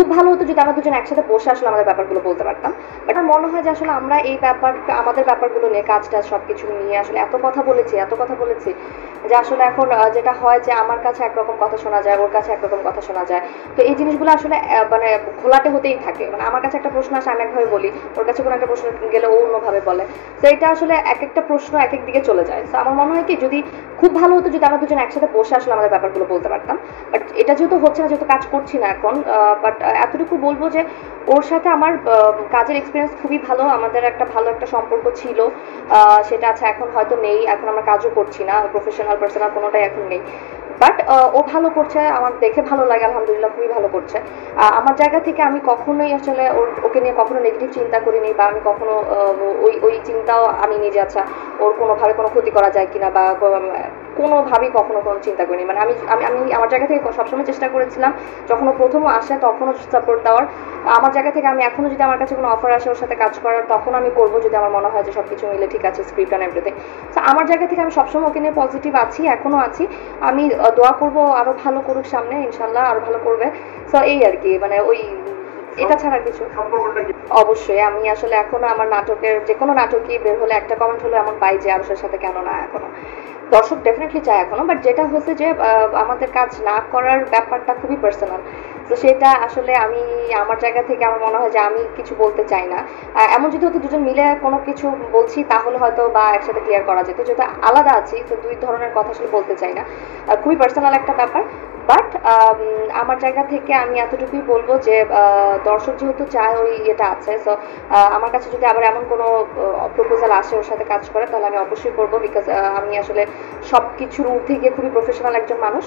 খুব ভালো হতো যদি আমরা দুজন একসাথে বসে আসলে আমাদের ব্যাপারগুলো বলতে পারতাম। বাট আমার মনে হয় যে আসলে আমরা এই ব্যাপার আমাদের ব্যাপারগুলো নিয়ে কাজ টাজ সব কিছু নিয়ে আসলে এত কথা বলেছি যে আসলে এখন যেটা হয় যে আমার কাছে একরকম কথা শোনা যায়, ওর কাছে একরকম কথা শোনা যায়। তো এই জিনিসগুলো আসলে মানে ঘোলাটে হতেই থাকে, মানে আমার কাছে একটা প্রশ্ন আসে আমি একভাবে বলি, ওর কাছে কোনো একটা প্রশ্ন গেলে ও অন্যভাবে বলে। তো এটা আসলে এক একটা প্রশ্ন এক এক দিকে চলে যায়। তো আমার মনে হয় কি যদি খুব ভালো হতো যদি আমরা দুজন একসাথে বসে আসলে আমাদের ব্যাপারগুলো বলতে পারতাম। বাট এটা যেহেতু হচ্ছে না, যেহেতু কাজ করছি না এখন, বাট এতটুকু বলবো যে ওর সাথে আমার কাজের এক্সপিরিয়েন্স খুবই ভালো, আমাদের একটা ভালো একটা সম্পর্ক ছিল। সেটা আছে, এখন হয়তো নেই, এখন আমরা কাজও করছি না, প্রফেশনাল পার্সোনাল কোনোটাই এখন নেই। বাট ও ভালো করছে, আমার দেখে ভালো লাগে, আলহামদুলিল্লাহ খুবই ভালো করছে। আমার জায়গা থেকে আমি কখনোই আসলে ওকে নিয়ে কখনো নেগেটিভ চিন্তা করিনি, বা আমি কখনো ওই ওই চিন্তাও আনিনি যে আচ্ছা ওর কোনোভাবে কোনো ক্ষতি করা যায় কিনা, বা কোনোভাবেই কখনো কোনো চিন্তা করিনি। মানে আমি আমি আমি আমার জায়গা থেকে সবসময় চেষ্টা করেছিলাম যখন ও প্রথম আসে তখনও সাপোর্ট দেওয়ার। আমার জায়গা থেকে আমি এখনো যদি আমার কাছে কোনো অফার আসে ওর সাথে কাজ করার, তখন আমি করবো যদি আমার মনে হয় যে সব কিছু মিলে ঠিক আছে, স্ক্রিপ্ট অ্যান্ড এভরিথিং। তো আমার জায়গা থেকে আমি সবসময় ওকে নিয়ে পজিটিভ আছি, এখনো আছি। আমি দোয়া করবো আরো ভালো করুক সামনে, ইনশাল্লাহ আরো ভালো করবে। তো এই আর কি, মানে ওই এটা ছাড়া কিছু। অবশ্যই আমি আসলে এখনো আমার নাটকের যে কোনো নাটকই বের হলে একটা কমেন্ট হলো এমন পাই যে আরশের সাথে কেন না এখনো। দর্শক ডেফিনেটলি চায় এখনো, বাট যেটা হচ্ছে যে আমাদের কাজ না করার ব্যাপারটা খুবই পার্সোনাল। তো সেটা আসলে আমি আমার জায়গা থেকে আমার মনে হয় যে আমি কিছু বলতে চাই না। এমন যদি হতো দুজন মিলে কোনো কিছু বলছি তাহলে হয়তো বা একসাথে ক্লিয়ার করা যেত, যেটা আলাদা আছি তো দুই ধরনের কথা আসলে বলতে চাই না। খুবই পার্সোনাল একটা ব্যাপার। বাট আমার জায়গা থেকে আমি এতটুকুই বলবো যে দর্শক যেহেতু চায় ওই ইয়েটা আছে, সো আমার কাছে যদি আবার এমন কোনো প্রপোজাল আসে ওর সাথে কাজ করে তাহলে আমি অবশ্যই করবো, বিকজ আমি আসলে সব কিছুর ঊর্ধ্বে গিয়ে খুবই প্রফেশনাল একজন মানুষ।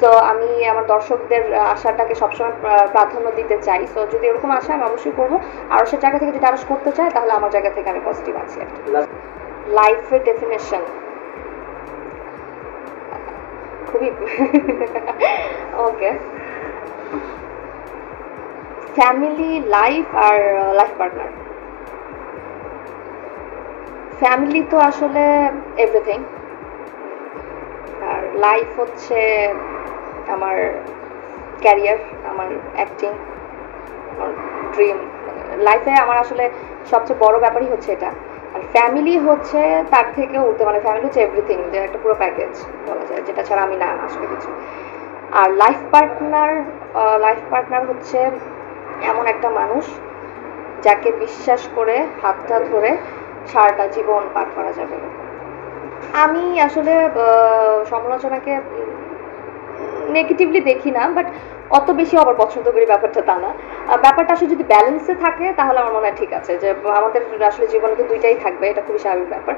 সো আমি আমার দর্শকদের আশাটাকে সবসময় প্রাধান্য দিতে চাই। সো যদি এরকম আসে আমি অবশ্যই করবো। আর সে জায়গা থেকে যদি আরো করতে চায় তাহলে আমার জায়গা থেকে আমি পজিটিভ আছি আর কি। লাইফের ডেফিনেশন খুবই ওকে, ফ্যামিলি, লাইফ আর লাইফ পার্টনার। ফ্যামিলি তো আসলে এভরিথিং, আর লাইফ হচ্ছে আমার ক্যারিয়ার, আমার অ্যাক্টিং, আমার ড্রিম। লাইফে আমার আসলে সবচেয়ে বড় ব্যাপারই হচ্ছে এটা। আর ফ্যামিলি হচ্ছে তার থেকে উঠতে, মানে ফ্যামিলি হচ্ছে এভরিথিং, যে একটা পুরো প্যাকেজ বলা যায়, যেটা ছাড়া আমি না আসলে কিছু। আর লাইফ পার্টনার হচ্ছে এমন একটা মানুষ যাকে বিশ্বাস করে হাতটা ধরে সারাটা জীবন পার করা যাবে। আমি আসলে সমালোচনাকে নেগেটিভলি দেখি না, বাট অত বেশি আবার পছন্দ করি ব্যাপারটা তা না। ব্যাপারটা আসলে যদি ব্যালেন্সে থাকে তাহলে আমার মনে হয় ঠিক আছে, যে আমাদের আসলে জীবনে তো দুইটাই থাকবে, এটা খুবই স্বাভাবিক ব্যাপার।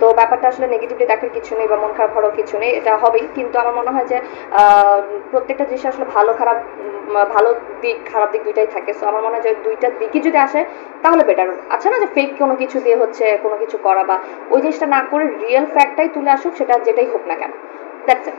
তো ব্যাপারটা আসলে নেগেটিভলি দেখার কিছু নেই বা মন খারাপ হওয়ারও কিছু নেই, এটা হবেই। কিন্তু আমার মনে হয় যে প্রত্যেকটা জিনিস আসলে ভালো খারাপ, ভালো দিক খারাপ দিক দুইটাই থাকে। সো আমার মনে হয় যে দুইটা দিকই যদি আসে তাহলে বেটার। আচ্ছা না যে ফেক কোনো কিছু দিয়ে হচ্ছে কোনো কিছু করা, বা ওই জিনিসটা না করে রিয়েল ফ্যাক্টটাই তুলে আসুক, সেটা যেটাই হোক না কেন, দ্যাটস ইট।